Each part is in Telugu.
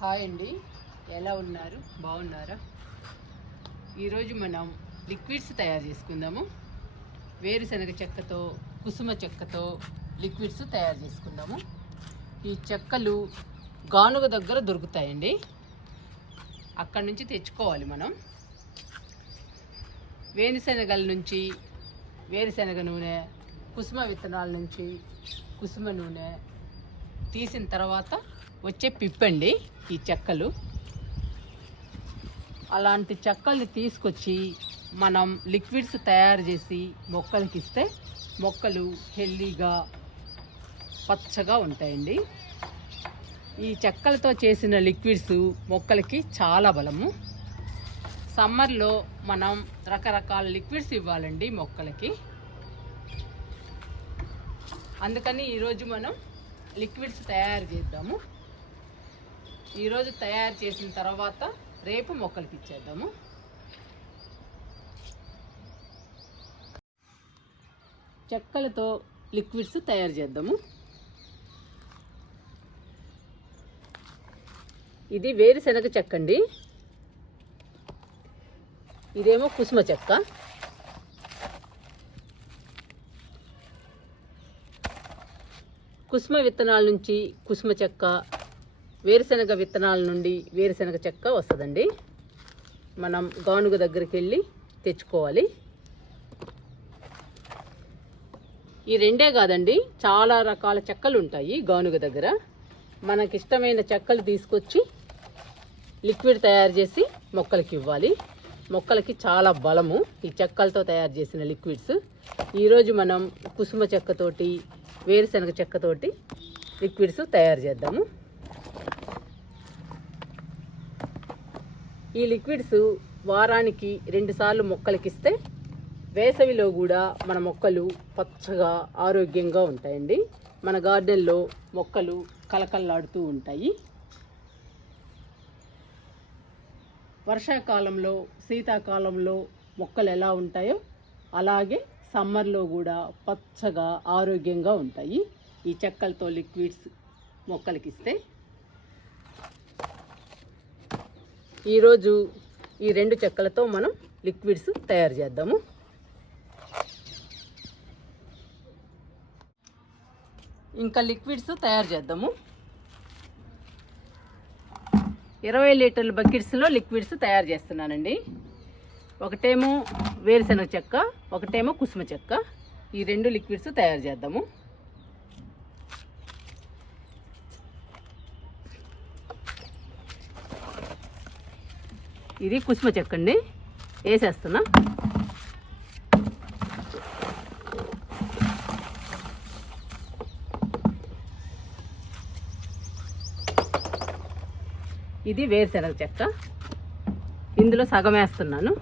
హాయ్ అండి, ఎలా ఉన్నారు? బాగున్నారా? ఈరోజు మనం లిక్విడ్స్ తయారు చేసుకుందాము. వేరుశనగ చెక్కతో, కుసుమ చెక్కతో లిక్విడ్స్ తయారు చేసుకుందాము. ఈ చెక్కలు గానుగ దగ్గర దొరుకుతాయండి, అక్కడి నుంచి తెచ్చుకోవాలి మనం. వేరుశనగల నుంచి వేరుశనగ నూనె, కుసుమ విత్తనాల నుంచి కుసుమ నూనె తీసిన తర్వాత వచ్చే పిప్పండి ఈ చెక్కలు. అలాంటి చెక్కల్ని తీసుకొచ్చి మనం లిక్విడ్స్ తయారు చేసి మొక్కలకి ఇస్తే మొక్కలు హెల్దీగా పచ్చగా ఉంటాయండి. ఈ చెక్కలతో చేసిన లిక్విడ్స్ మొక్కలకి చాలా బలము. సమ్మర్లో మనం రకరకాల లిక్విడ్స్ ఇవ్వాలండి మొక్కలకి. అందుకని ఈరోజు మనం లిక్విడ్స్ తయారు చేద్దాము. ఈరోజు తయారు చేసిన తర్వాత రేపు మొక్కలకి ఇచ్చేద్దాము. చెక్కలతో లిక్విడ్స్ తయారు చేద్దాము. ఇది వేరుశనగ చెక్క అండి, ఇదేమో కుసుమ చెక్క. కుసుమ విత్తనాల నుంచి కుసుమ చెక్క, వేరుశనగ విత్తనాల నుండి వేరుశనగ చెక్క వస్తుందండి. మనం గానుగ దగ్గరికి వెళ్ళి తెచ్చుకోవాలి. ఈ రెండే కాదండి, చాలా రకాల చెక్కలు ఉంటాయి గానుగ దగ్గర. మనకిష్టమైన చెక్కలు తీసుకొచ్చి లిక్విడ్ తయారు చేసి మొక్కలకి ఇవ్వాలి. మొక్కలకి చాలా బలము ఈ చెక్కలతో తయారు చేసిన లిక్విడ్స్. ఈరోజు మనం కుసుమ చెక్కతోటి, వేరుశనగ చెక్కతోటి లిక్విడ్స్ తయారు చేద్దాము. ఈ లిక్విడ్స్ వారానికి 2 సార్లు మొక్కలకి ఇస్తే వేసవిలో కూడా మన మొక్కలు పచ్చగా ఆరోగ్యంగా ఉంటాయండి. మన గార్డెన్లో మొక్కలు కలకల్లాడుతూ ఉంటాయి. వర్షాకాలంలో, శీతాకాలంలో మొక్కలు ఎలా ఉంటాయో అలాగే సమ్మర్లో కూడా పచ్చగా ఆరోగ్యంగా ఉంటాయి ఈ చెక్కలతో లిక్విడ్స్ మొక్కలకి ఇస్తే. ఈరోజు ఈ 2 చెక్కలతో మనం లిక్విడ్స్ తయారు చేద్దాము. ఇంకా లిక్విడ్స్ తయారు చేద్దాము. 20 లీటర్ల బకెట్స్లో లిక్విడ్స్ తయారు చేస్తున్నానండి. ఒకటేమో వేరుశనగ చెక్క, ఒకటేమో కుసుమ చెక్క. ఈ 2 లిక్విడ్స్ తయారు చేద్దాము. ఇది కుసుమ చెక్క అండి, వేసేస్తున్నా. ఇది వేరుశనగ చెక్క, ఇందులో సగం వేస్తున్నాను.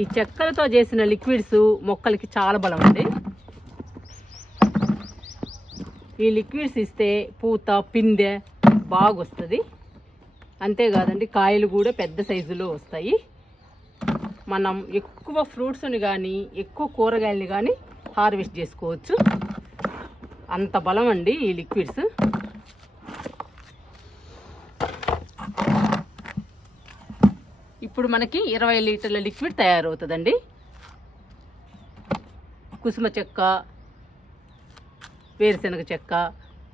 ఈ చెక్కలతో చేసిన లిక్విడ్స్ మొక్కలకి చాలా బలం అండి. ఈ లిక్విడ్స్ ఇస్తే పూత, పిందె బాగా వస్తుంది. అంతేకాదండి, కాయలు కూడా పెద్ద సైజులో వస్తాయి. మనం ఎక్కువ ఫ్రూట్స్ని కానీ ఎక్కువ కూరగాయలని కానీ హార్వెస్ట్ చేసుకోవచ్చు. అంత బలం అండి ఈ లిక్విడ్స్. ఇప్పుడు మనకి 20 లీటర్ల లిక్విడ్ తయారవుతుందండి. కుసుమ చెక్క, వేరుశనగ చెక్క,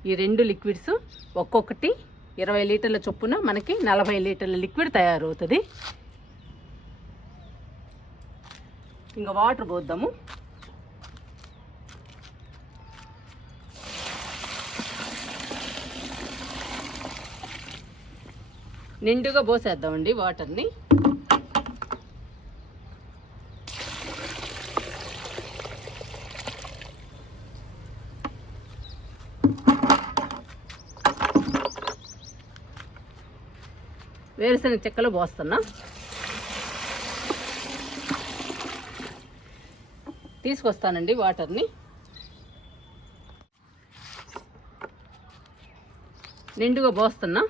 ఈ 2 లిక్విడ్స్ ఒక్కొక్కటి 20 లీటర్ల చొప్పున మనకి 40 లీటర్ల లిక్విడ్ తయారవుతుంది. ఇంకా వాటర్ పోద్దాము. నిండుగా పోసేద్దామండి వాటర్ని. వేరుశనగ చెక్కలో పోస్తున్నా. తీసుకొస్తానండి వాటర్ని. నిండుగా పోస్తున్నా.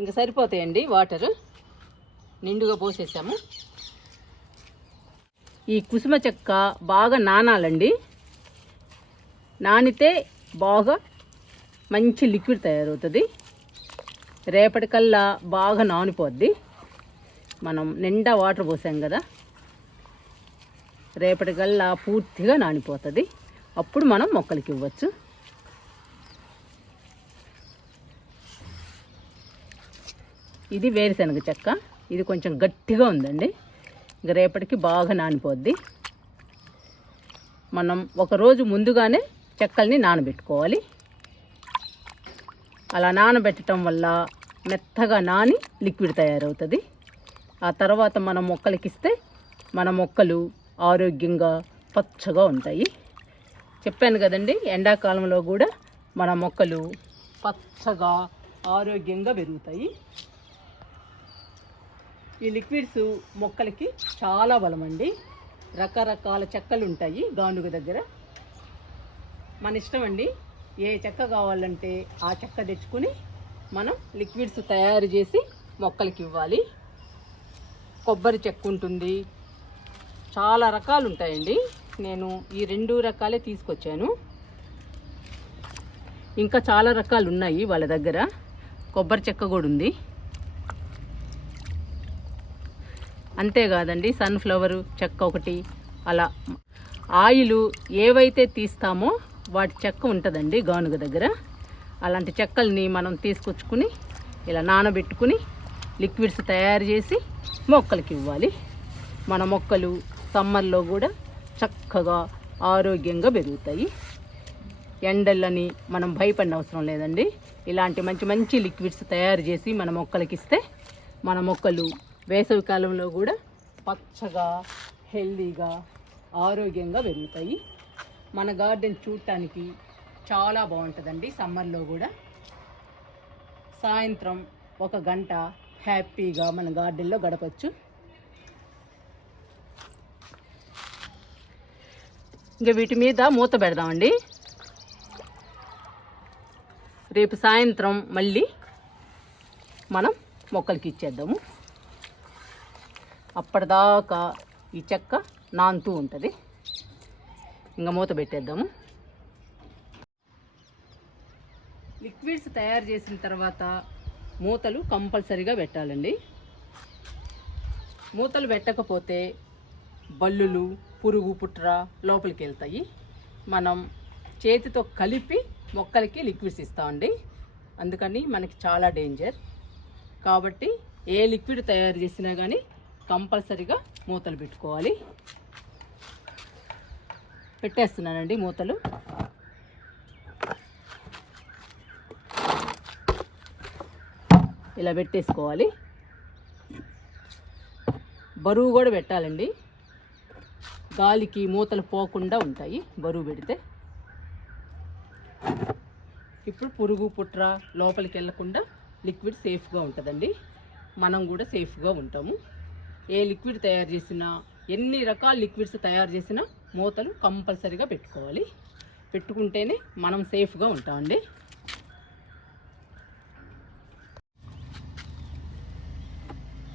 ఇంకా సరిపోతాయండి వాటర్. నిండుగా పోసేసాము. ఈ కుసుమ చెక్క బాగా నానాలండి. నానితే బాగా మంచి లిక్విడ్ తయారవుతుంది. రేపటికల్లా బాగా నానిపోద్ది. మనం నిండా వాటర్ పోసాం కదా, రేపటికల్లా పూర్తిగా నానిపోతుంది. అప్పుడు మనం మొక్కలకి ఇవ్వచ్చు. ఇది వేరుశనగ చెక్క. ఇది కొంచెం గట్టిగా ఉందండి. ఇంక రేపటికి బాగా నానిపోద్ది. మనం ఒకరోజు ముందుగానే చెక్కల్ని నానబెట్టుకోవాలి. అలా నానబెట్టడం వల్ల మెత్తగా నాని లిక్విడ్ తయారవుతుంది. ఆ తర్వాత మనం మొక్కలకి ఇస్తే మన మొక్కలు ఆరోగ్యంగా పచ్చగా ఉంటాయి. చెప్పాను కదండి, ఎండాకాలంలో కూడా మన మొక్కలు పచ్చగా ఆరోగ్యంగా పెరుగుతాయి. ఈ లిక్విడ్స్ మొక్కలకి చాలా బలమండి. రకరకాల చెక్కలు ఉంటాయి గానుగ దగ్గర. మన ఇష్టం అండి, ఏ చెక్క కావాలంటే ఆ చెక్క తెచ్చుకుని మనం లిక్విడ్స్ తయారు చేసి మొక్కలకి ఇవ్వాలి. కొబ్బరి చెక్క ఉంటుంది, చాలా రకాలు ఉంటాయండి. నేను ఈ 2 రకాలే తీసుకొచ్చాను. ఇంకా చాలా రకాలు ఉన్నాయి వాళ్ళ దగ్గర. కొబ్బరి చెక్క కూడా ఉంది. అంతేకాదండి, సన్ఫ్లవర్ చెక్క ఒకటి, అలా ఆయిల్ ఏవైతే తీస్తామో వాటి చెక్క ఉంటుందండి గానుగ దగ్గర. అలాంటి చెక్కల్ని మనం తీసుకొచ్చుకుని ఇలా నానబెట్టుకుని లిక్విడ్స్ తయారు చేసి మొక్కలకి ఇవ్వాలి. మన మొక్కలు సమ్మర్లో కూడా చక్కగా ఆరోగ్యంగా పెరుగుతాయి. ఎండలని మనం భయపడిన అవసరం లేదండి. ఇలాంటి మంచి మంచి లిక్విడ్స్ తయారు చేసి మన మొక్కలకి ఇస్తే మన మొక్కలు వేసవి కాలంలో కూడా పచ్చగా హెల్దీగా ఆరోగ్యంగా పెరుగుతాయి. మన గార్డెన్ చూడటానికి చాలా బాగుంటుందండి. సమ్మర్లో కూడా సాయంత్రం 1 గంట హ్యాపీగా మన గార్డెన్లో గడపచ్చు. ఇంకా వీటి మీద మూత పెడదామండి. రేపు సాయంత్రం మళ్ళీ మనం మొక్కలకి ఇచ్చేద్దాము. అప్పటిదాకా ఈ చెక్క నానుతూ ఉంటుంది. ఇంకా మూత పెట్టేద్దాము. లిక్విడ్స్ తయారు చేసిన తర్వాత మూతలు కంపల్సరీగా పెట్టాలండి. మూతలు పెట్టకపోతే బల్లులు, పురుగు, పుట్ర లోపలికి వెళ్తాయి. మనం చేతితో కలిపి మొక్కలకి లిక్విడ్స్ ఇస్తామండి. అందుకని మనకి చాలా డేంజర్. కాబట్టి ఏ లిక్విడ్ తయారు చేసినా కానీ కంపల్సరీగా మూతలు పెట్టుకోవాలి. పెట్టేస్తున్నానండి మూతలు. ఇలా పెట్టేసుకోవాలి. బరువు కూడా పెట్టాలండి. గాలికి మూతలు పోకుండా ఉంటాయి బరువు పెడితే. ఇప్పుడు పురుగు, పుట్ర లోపలికి వెళ్ళకుండా లిక్విడ్ సేఫ్గా ఉంటుందండి. మనం కూడా సేఫ్గా ఉంటాము. ఏ లిక్విడ్ తయారు చేసినా, ఎన్ని రకాల లిక్విడ్స్ తయారు చేసినా మూతలు కంపల్సరీగా పెట్టుకోవాలి. పెట్టుకుంటేనే మనం సేఫ్గా ఉంటామండి.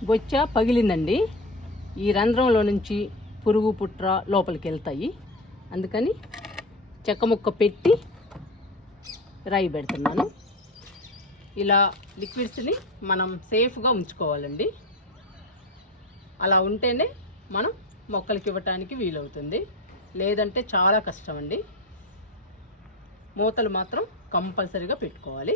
బొచ్చ పగిలిందండి. ఈ రంధ్రంలో నుంచి పురుగు, పుట్ర లోపలికి వెళ్తాయి. అందుకని చెక్క ముక్క పెట్టి రాయి పెడుతున్నాను. ఇలా లిక్విడ్స్ని మనం సేఫ్గా ఉంచుకోవాలండి. అలా ఉంటేనే మనం మొక్కలకి ఇవ్వటానికి వీలవుతుంది. లేదంటే చాలా కష్టం అండి. మూతలు మాత్రం కంపల్సరీగా పెట్టుకోవాలి.